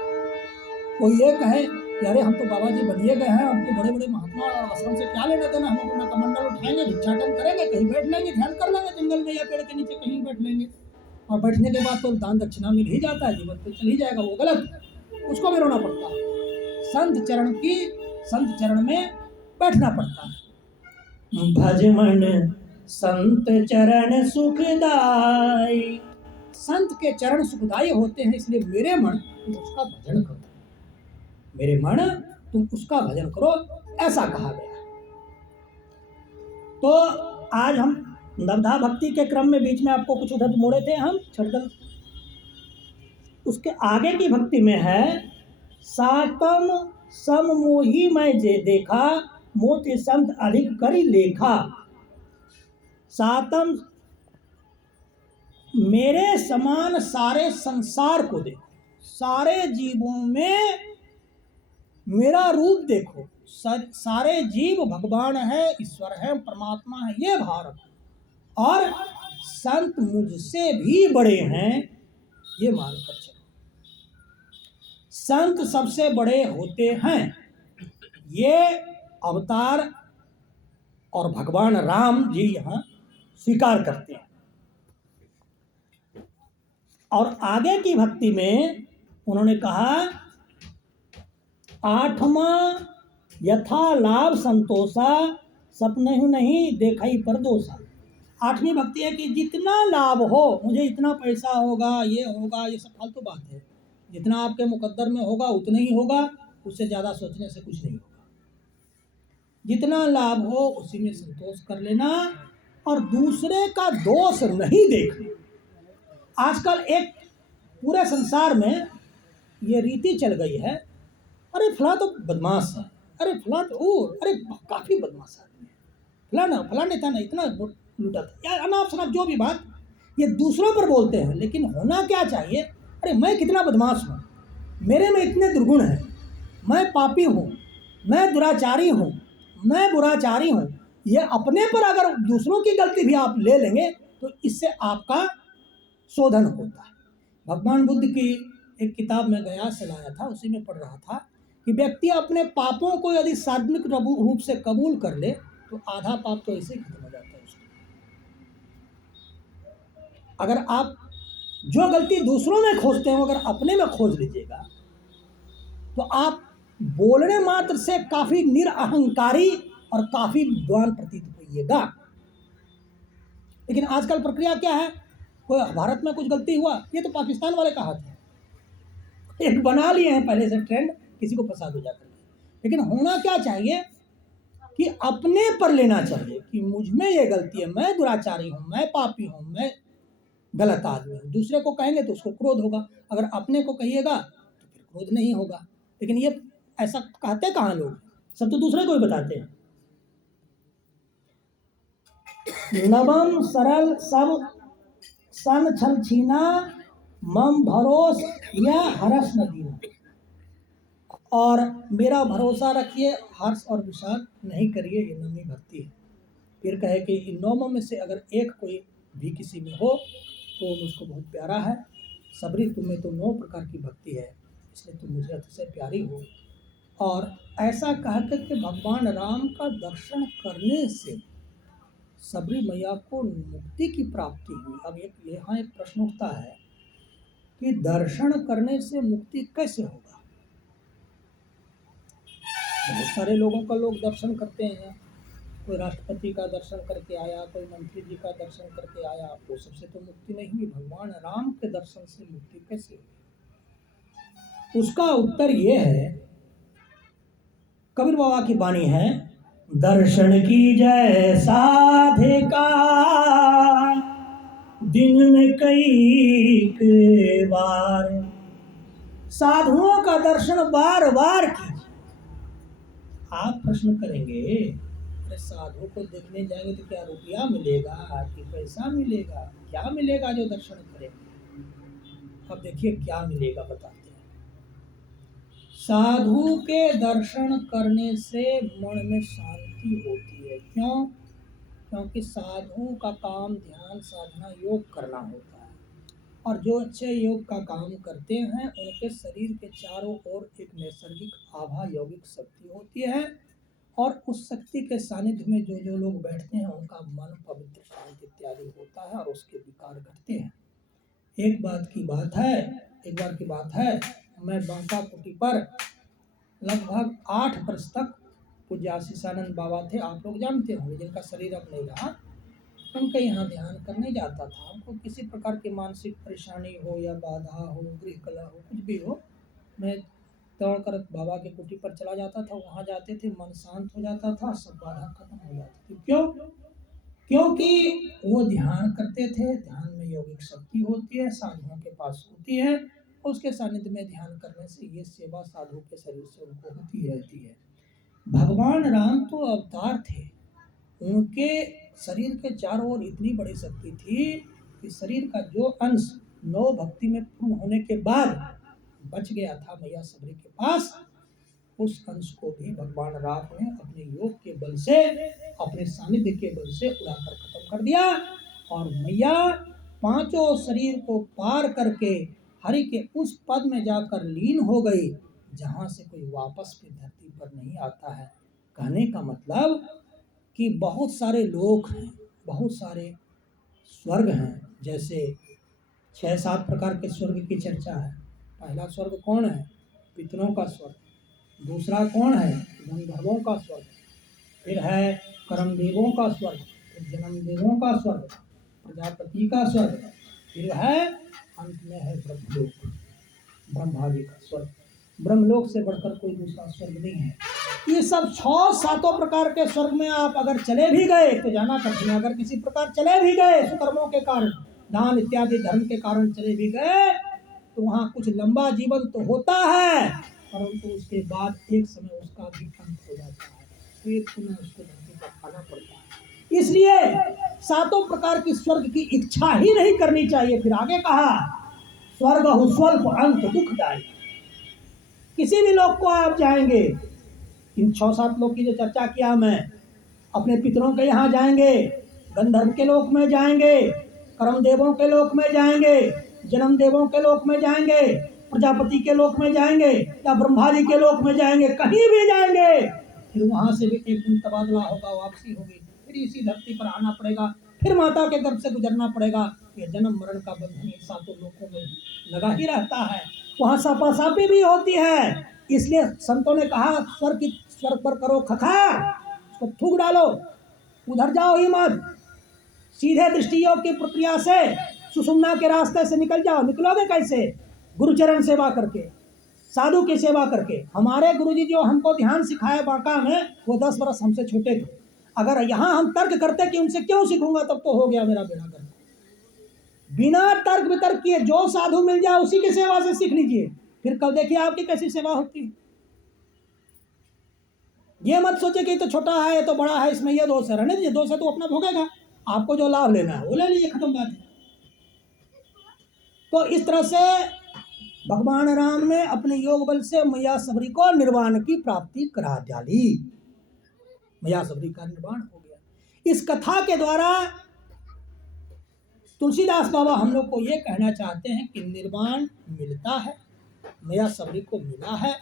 कोई ये कहे कि अरे हम तो बाबा जी बनिए गए हैं, हमको बड़े बड़े महात्मा और आश्रम से क्या लेना देना, हम अपना कमंडल उठाएंगे, भिक्षाटन करेंगे, कहीं बैठ लेंगे, ध्यान कर लेंगे जंगल में या पेड़ के नीचे कहीं बैठ लेंगे, और बैठने के बाद तो दान दक्षिणा मिल ही जाता है, जीवन तो चल ही जाएगा, वो गलत है, उसको भी रोना पड़ता है। संत चरण में बैठना पड़ता है। भज मन संत चरण सुखदाई, संत के चरण सुखदाई होते हैं, इसलिए मेरे मन तुम उसका भजन करो, मेरे मन तुम उसका भजन करो, ऐसा कहा गया। तो आज हम नवधा भक्ति के क्रम में बीच में आपको कुछ उधर मोड़े थे हम छड़दल, उसके आगे की भक्ति में है सातम सम मोही मैं जे देखा, मोति संत अधिक करी लेखा। सातम मेरे समान सारे संसार को देखो, सारे जीवों में मेरा रूप देखो, सारे जीव भगवान है, ईश्वर है, परमात्मा है, ये भाव रखो, और संत मुझसे भी बड़े हैं ये मानकर चलो। संत सबसे बड़े होते हैं, ये अवतार और भगवान राम जी यहाँ स्वीकार करते हैं। और आगे की भक्ति में उन्होंने कहा आठवां यथा लाभ संतोषा, सपने नहीं देखा ही परदोषा। आठवीं भक्ति है कि जितना लाभ हो, मुझे इतना पैसा होगा, ये होगा, ये सब फालतू बात है। जितना आपके मुकद्दर में होगा उतना ही होगा, उससे ज़्यादा सोचने से कुछ नहीं होगा। जितना लाभ हो उसी में संतोष कर लेना और दूसरे का दोष नहीं देखना। आजकल एक पूरे संसार में ये रीति चल गई है, अरे फला तो बदमाश है, अरे फला तो अरे काफ़ी बदमाश आदमी है, फला नेता ना इतना लूटा था, या अनाप शनाप जो भी बात ये दूसरों पर बोलते हैं। लेकिन होना क्या चाहिए, अरे मैं कितना बदमाश हूँ, मेरे में इतने दुर्गुण हैं, मैं पापी हूँ, मैं दुराचारी हूँ, मैं बुराचारी हूँ। ये अपने पर अगर दूसरों की गलती भी आप ले लेंगे तो इससे आपका शोधन होता है। भगवान बुद्ध की एक किताब में गया से लाया था, उसी में पढ़ रहा था कि व्यक्ति अपने पापों को यदि सात्विक रूप से कबूल कर ले तो आधा पाप तो ऐसे ही खत्म हो जाता है उसका। अगर आप जो गलती दूसरों में खोजते हो अगर अपने में खोज लीजिएगा तो आप बोलने मात्र से काफी निरअहंकारी और काफी विद्वान प्रतीत होइएगा। लेकिन आजकल प्रक्रिया क्या है, कोई भारत में कुछ गलती हुआ, ये तो पाकिस्तान वाले का हाथ है, एक बना लिए हैं पहले से ट्रेंड, किसी को फंसा दो जाकर। लेकिन होना क्या चाहिए कि अपने पर लेना चाहिए कि मुझ में ये गलती है, मैं दुराचारी हूँ, मैं पापी हूँ, मैं गलत आदमी हूँ। दूसरे को कहेंगे तो उसको क्रोध होगा, अगर अपने को कहिएगा तो फिर क्रोध नहीं होगा। लेकिन ये ऐसा कहते कहाँ लोग, सब तो दूसरे को ही बताते हैं। नवम सरल सब सन छल छीना, मम भरोस या हर्ष न दीना। और मेरा भरोसा रखिए, हर्ष और विषाद नहीं करिए, ये नवमी भक्ति है। फिर कहे कि इन नौमों में से अगर एक कोई भी किसी में हो तो मुझको बहुत प्यारा है। सबरी तुम्हें तो 9 प्रकार की भक्ति है, इसलिए तुम मुझे अतिशय प्यारी हो। और ऐसा कहकर के भगवान राम का दर्शन करने से सबरी मैया को मुक्ति की प्राप्ति हुई। अब यहाँ एक प्रश्न उठता है कि दर्शन करने से मुक्ति कैसे होगा। बहुत सारे लोगों का लोग दर्शन करते हैं, कोई राष्ट्रपति का दर्शन करके आया, कोई मंत्री जी का दर्शन करके आया, वो सबसे तो मुक्ति नहीं हुई। भगवान राम के दर्शन से मुक्ति कैसे हुई? उसका उत्तर ये है, कबीर बाबा की वाणी है दर्शन की जय साधिका, दिन में कई बार। साधुओं का दर्शन बार बार कीजिए। आप प्रश्न करेंगे, अरे साधु को देखने जाएंगे तो क्या रुपया मिलेगा कि पैसा मिलेगा, क्या मिलेगा जो दर्शन करेंगे? अब देखिए क्या मिलेगा, बताते हैं। साधु के दर्शन करने से मन में शांति होती है। क्यों? क्योंकि साधु का काम ध्यान साधना योग करना होता है, और जो अच्छे योग का काम करते हैं उनके शरीर के चारों ओर एक नैसर्गिक आभा यौगिक शक्ति होती है, और उस शक्ति के सानिध्य में जो जो लोग बैठते हैं उनका मन पवित्र शांत इत्यादि होता है और उसके विकार घटते हैं। एक बार की बात है, मैं बांका कुटी पर लगभग 8 वर्ष तक पूज्य आशीषानंद बाबा थे, आप लोग जानते होंगे, जिनका शरीर अब नहीं रहा। उनके यहाँ ध्यान करने जाता था। हमको किसी प्रकार की मानसिक परेशानी हो या बाधा हो, गृह कला हो, कुछ भी हो, मैं दौड़ कर बाबा के कुटी पर चला जाता था। वहाँ जाते थे, मन शांत हो जाता था, सब बाधा खत्म हो जाती थी। क्यों? क्योंकि वो ध्यान करते थे। ध्यान में यौगिक शक्ति होती है, साधुओं के पास होती है, उसके सानिध्य में ध्यान करने से ये सेवा साधु के शरीर से उनको होती रहती है। भगवान राम तो अवतार थे, उनके शरीर के चारों ओर इतनी बड़ी शक्ति थी कि शरीर का जो अंश 9 भक्ति में पूर्ण होने के बाद बच गया था मैया सबरी के पास, उस अंश को भी भगवान राम ने अपने योग के बल से, अपने सानिध्य के बल से उड़ाकर खत्म कर दिया, और मैया 5 शरीर को पार करके हरि के उस पद में जाकर लीन हो गई जहाँ से कोई वापस भी धरती पर नहीं आता है। कहने का मतलब कि बहुत सारे लोक हैं, बहुत सारे स्वर्ग हैं। जैसे 6-7 प्रकार के स्वर्ग की चर्चा है। पहला स्वर्ग कौन है? पितरों का स्वर्ग। दूसरा कौन है? गंधर्वों का स्वर्ग। फिर है कर्मदेवों का स्वर्ग, फिर जन्मदेवों का स्वर्ग, प्रजापति का स्वर्ग, फिर है अंत में है ब्रह्मलोक, ब्रह्मा जी का स्वर्ग। ब्रह्मलोक से बढ़कर कोई दूसरा स्वर्ग नहीं है। ये सब 6-7 प्रकार के स्वर्ग में आप अगर चले भी गए तो जाना कठिन है। अगर किसी प्रकार चले भी गए सुकर्मों के कारण, दान इत्यादि धर्म के कारण चले भी गए, तो वहाँ कुछ लंबा जीवन तो होता है, परंतु उसके बाद एक समय उसका भी अंत हो जाता है, फिर पुनः उसको धरती पर खाना पड़ता है। इसलिए 7 प्रकार की स्वर्ग की इच्छा ही नहीं करनी चाहिए। फिर आगे कहा, स्वर्ग हो स्वल्प अंत दुखदायी। किसी भी लोक को आप जाएंगे, इन 6-7 लोक की जो चर्चा किया मैं, अपने पितरों के यहाँ जाएंगे, गंधर्व के लोक में जाएंगे, कर्मदेवों के लोक में जाएंगे, जन्मदेवों के लोक में जाएंगे, प्रजापति के लोक में जाएंगे, या ब्रह्मा जी के लोक में जाएंगे, कहीं भी जाएंगे, फिर वहां से भी एक दिन तबादला होगा, वापसी होगी, फिर इसी धरती पर आना पड़ेगा, फिर माता के गर्भ से गुजरना पड़ेगा। ये जन्म मरण का बंधन 7 लोकों में लगा ही रहता है। वहाँ सापासापी भी होती है। इसलिए संतों ने कहा, स्वर्ग पर करो खखार, उसको थूक डालो, उधर जाओ ही मत, सीधे दृष्टि योग की प्रक्रिया से सुषुम्ना के रास्ते से निकल जाओ। निकलोगे कैसे? गुरुचरण सेवा करके, साधु की सेवा करके। हमारे गुरुजी जो हमको ध्यान सिखाए बांका में, वो 10 वर्ष हमसे छोटे थे। अगर यहाँ हम तर्क करते कि उनसे क्यों सीखूंगा, तब तो हो गया मेरा बेड़ा गर्क। बिना तर्क वितर्क किए जो साधु मिल जाए उसी की सेवा से सीख लीजिए, फिर कल देखिए आपकी कैसी सेवा होती है। ये मत सोचे कि तो छोटा है, ये तो बड़ा है, इसमें ये दोष है। रहने दीजिए, दोष है तो अपना भोगेगा। आपको जो लाभ लेना है वो ले लीजिए, खत्म बात है। तो इस तरह से भगवान राम ने अपने योग बल से मैया सबरी को निर्वाण की प्राप्ति करा डाली। मैया सबरी का निर्वाण हो गया। इस कथा के द्वारा तुलसीदास बाबा हम लोग को ये कहना चाहते हैं कि निर्वाण मिलता है, मैया सबरी को मिला है,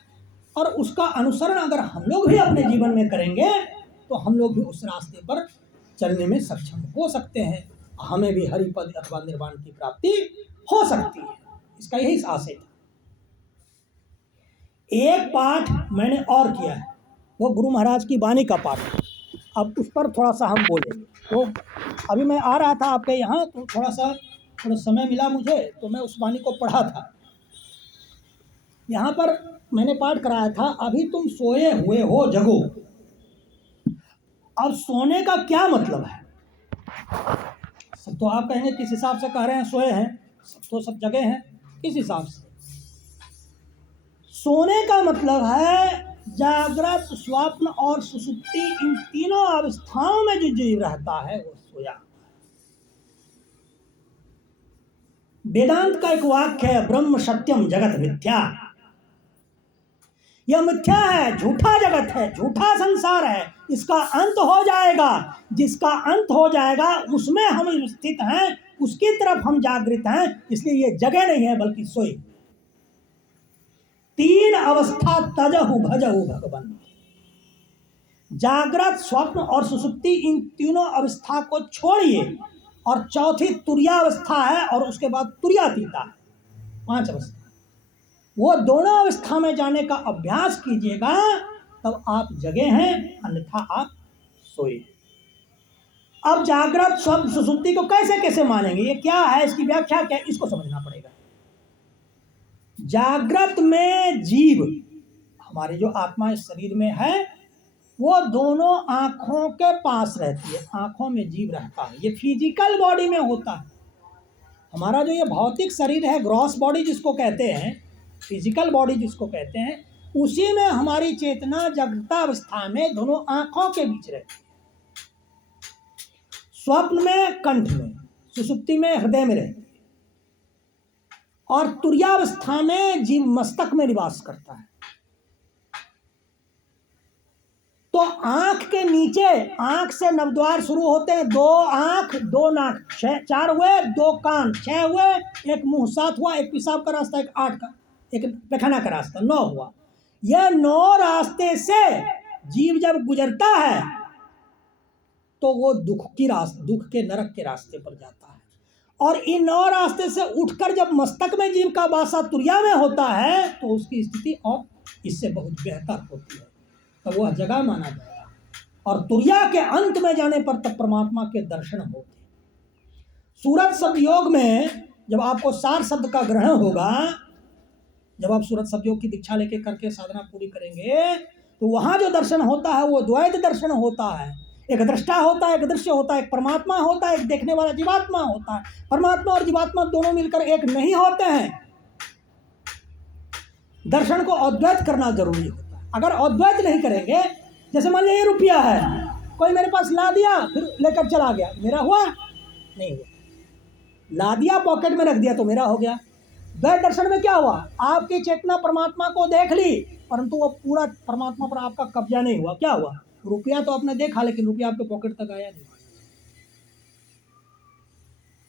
और उसका अनुसरण अगर हम लोग भी अपने जीवन में करेंगे तो हम लोग भी उस रास्ते पर चलने में सक्षम हो सकते हैं। हमें भी हरिपद अथवा निर्वाण की प्राप्ति हो सकती है। इसका यही आशय था। एक पाठ मैंने और किया है, वो गुरु महाराज की वाणी का पाठ। अब उस पर थोड़ा सा हम बोलेंगे। तो अभी मैं आ रहा था आपके यहाँ, तो थोड़ा समय मिला मुझे, तो मैं उस वाणी को पढ़ा था। यहाँ पर मैंने पाठ कराया था, अभी तुम सोए हुए हो जगो। अब सोने का क्या मतलब है? सब तो आप कहेंगे किस हिसाब से कह रहे हैं सोए हैं, सब तो सब जगह हैं, किस हिसाब से? सोने का मतलब है जागृत, स्वप्न और सुषुप्ति, इन तीनों अवस्थाओं में जो जीव रहता है वो सोया। वेदांत का एक वाक्य है, ब्रह्म सत्यम जगत मिथ्या। यह मिथ्या है, झूठा जगत है, झूठा संसार है, इसका अंत हो जाएगा। जिसका अंत हो जाएगा उसमें हम स्थित हैं, उसकी तरफ हम जागृत हैं, इसलिए ये जगह नहीं है बल्कि सोई। तीन अवस्था तजहु भजहु भगवन, जागृत, स्वप्न और सुषुप्ति, इन तीनों अवस्था को छोड़िए और चौथी तुर्यावस्था है और उसके बाद तुर्यातीता है, 5 अवस्था। वो दोनों अवस्था में जाने का अभ्यास कीजिएगा तब आप जगे हैं, अन्यथा आप सोए। अब जागृत, स्वप्न, सुषुप्ति को कैसे कैसे मानेंगे, ये क्या है, इसकी व्याख्या क्या है, इसको समझना पड़ेगा। जागृत में जीव, हमारी जो आत्मा इस शरीर में है, वो दोनों आंखों के पास रहती है, आंखों में जीव रहता है, ये फिजिकल बॉडी में होता है। हमारा जो ये भौतिक शरीर है, ग्रॉस बॉडी जिसको कहते हैं, फिजिकल बॉडी जिसको कहते हैं, उसी में हमारी चेतना जागृतावस्था में दोनों आंखों के बीच रहती है। स्वप्न में कंठ में, सुषुप्ति में हृदय में रहती है, और तुर्यावस्था में जीव मस्तक में निवास करता है। तो आंख के नीचे, आंख से नवद्वार शुरू होते हैं, 2 आंख 2 नाक, 4 हुए, 2 कान 6 हुए, एक मुंह 7 हुआ, एक पेशाब का रास्ता, एक 8 का, एक पैखाना का रास्ता 9 हुआ। यह 9 रास्ते से जीव जब गुजरता है तो वो दुख के नरक के रास्ते पर जाता है। और इन 9 रास्ते से उठकर जब मस्तक में जीव का वासा तुर्या में होता है तो उसकी स्थिति और इससे बहुत बेहतर होती है, तब वह जगह माना जाएगा। और तुर्या के अंत में जाने पर तब परमात्मा के दर्शन होते। सूरत शब्द योग में जब आपको 4 शब्द का ग्रहण होगा, जब आप सूरत शब्द योग की दीक्षा लेके करके साधना पूरी करेंगे तो वहां जो दर्शन होता है वो द्वैत दर्शन होता है। एक दृष्टा होता है, एक दृश्य होता है, एक परमात्मा होता है, एक देखने वाला जीवात्मा होता है। परमात्मा और जीवात्मा दोनों मिलकर एक नहीं होते हैं। दर्शन को अद्वैत करना जरूरी होता है। अगर अद्वैत नहीं करेंगे, जैसे मान लीजिए ये रुपया है, कोई मेरे पास ला दिया फिर लेकर चला गया, मेरा हुआ नहीं हुआ। ला दिया पॉकेट में रख दिया तो मेरा हो गया। द्वैत दर्शन में क्या हुआ, आपकी चेतना परमात्मा को देख ली परंतु वो पूरा परमात्मा पर आपका कब्जा नहीं हुआ। क्या हुआ, रुपया तो आपने देखा लेकिन रुपया आपके पॉकेट तक आया नहीं,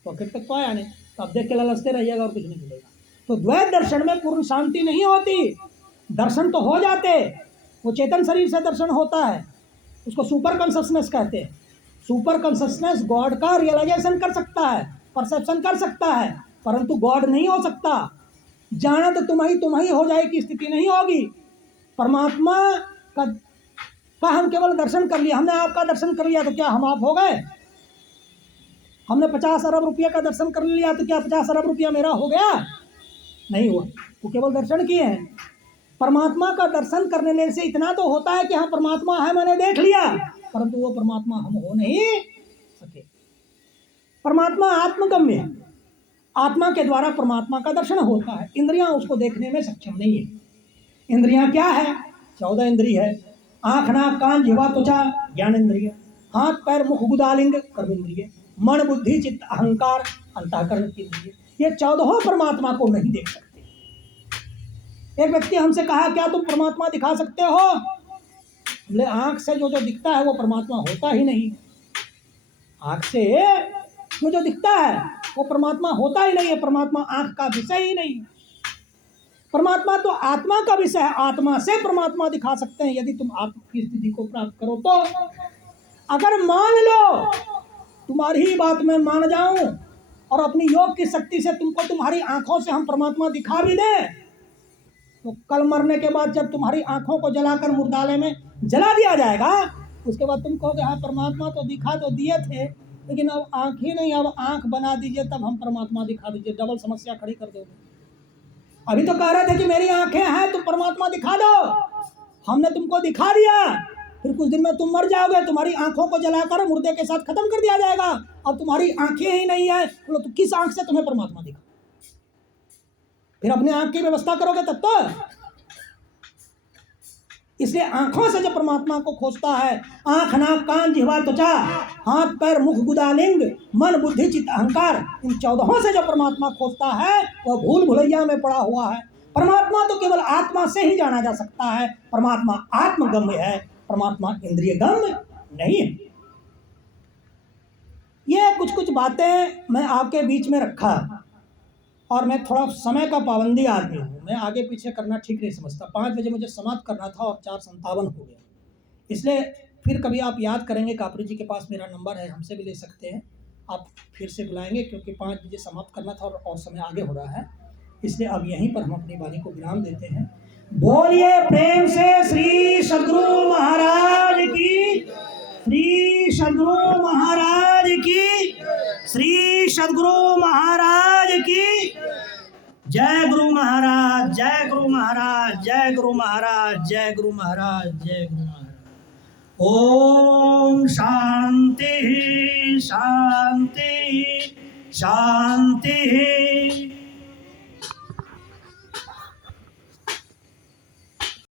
पॉकेट तक तो आया नहीं, तो आप देख के ललचते रहिएगा और कुछ नहीं मिलेगा। तो द्वैत दर्शन में पूर्ण शांति नहीं होती। दर्शन तो हो जाते, वो चेतन शरीर से दर्शन होता है, उसको सुपर कॉन्शसनेस कहते हैं। सुपर कॉन्शसनेस गॉड का रियलाइजेशन कर सकता है, परसेप्शन कर सकता है, परंतु गॉड नहीं हो सकता। जाना तो तुम ही हो जाए की स्थिति नहीं होगी। परमात्मा का हम केवल दर्शन कर लिया, हमने आपका दर्शन कर लिया तो क्या हम आप हो गए? हमने 50 अरब रुपया का दर्शन कर लिया तो क्या 50 अरब रुपया मेरा हो गया? नहीं हुआ, वो केवल दर्शन किए हैं। परमात्मा का दर्शन करने से इतना तो होता है कि हाँ परमात्मा है, मैंने देख लिया, परंतु वो परमात्मा हम हो नहीं सके। परमात्मा आत्मगम्य है, आत्मा के द्वारा परमात्मा का दर्शन होता है। इंद्रियां उसको देखने में सक्षम नहीं है। इंद्रियां क्या है? 14 इंद्रिय है, आंख नाक कान जिह्वा त्वचा ज्ञान इंद्रिय, हाथ पैर मुख गुदालिंग कर्म इंद्रिय, मन बुद्धि चित्त अहंकार अंतःकरण की इंद्रिय। ये 14 परमात्मा को नहीं देख सकते। एक व्यक्ति हमसे कहा क्या तुम परमात्मा दिखा सकते हो? बोले आंख से जो दिखता है वो परमात्मा होता ही नहीं। आंख से जो दिखता है वो परमात्मा होता ही नहीं है। परमात्मा आंख का विषय ही नहीं। परमात्मा तो आत्मा का विषय है, आत्मा से परमात्मा दिखा सकते हैं यदि तुम आत्मा की स्थिति को प्राप्त करो तो। अगर मान लो तुम्हारी ही बात में मान जाऊं और अपनी योग की शक्ति से तुमको तुम्हारी आंखों से हम परमात्मा दिखा भी दें, तो कल मरने के बाद जब तुम्हारी आंखों को जलाकर मुर्दालय में जला दिया जाएगा, उसके बाद तुम कहोगे हाँ परमात्मा तो दिखा तो दिए थे लेकिन अब आंख ही नहीं, अब आंख बना दीजिए तब हम परमात्मा दिखा दीजिए। डबल समस्या खड़ी कर दोगे। अभी तो कह रहे थे कि मेरी आंखें हैं तुम परमात्मा दिखा दो, हमने तुमको दिखा दिया, फिर कुछ दिन में तुम मर जाओगे, तुम्हारी आंखों को जलाकर मुर्दे के साथ खत्म कर दिया जाएगा। अब तुम्हारी आंखें ही नहीं है तो किस आंख से तुम्हें परमात्मा दिखा? फिर अपने आंख की व्यवस्था करोगे तब तो। इसलिए आंखों से जब परमात्मा को खोजता है, आंख नाक कान जिह्वा त्वचा हाथ पैर मुख गुदालिंग मन बुद्धि चित्त अहंकार, इन 14 से जब परमात्मा खोजता है वह भूल भुलैया में पड़ा हुआ है। परमात्मा तो केवल आत्मा से ही जाना जा सकता है। परमात्मा आत्मगम्य है, परमात्मा इंद्रिय गम्य नहीं है। ये कुछ कुछ बातें मैं आपके बीच में रखा, और मैं थोड़ा समय का पाबंदी आदमी हूँ, मैं आगे पीछे करना ठीक नहीं समझता। 5 बजे मुझे समाप्त करना था और 4:57 हो गया। इसलिए फिर कभी आप याद करेंगे, कापरी जी के पास मेरा नंबर है, हमसे भी ले सकते हैं, आप फिर से बुलाएंगे, क्योंकि 5 बजे समाप्त करना था और समय आगे हो रहा है। इसलिए अब यहीं पर हम अपनी वाणी को विराम देते हैं। बोलिए प्रेम से श्री सद्गुरु महाराज की, श्री सद्गुरु महाराज की, श्री सद्गुरु महाराज की जय। गुरु महाराज, जय गुरु महाराज, जय गुरु महाराज, जय गुरु महाराज, जय गुरु महाराज। ओम शांति शांति शांति।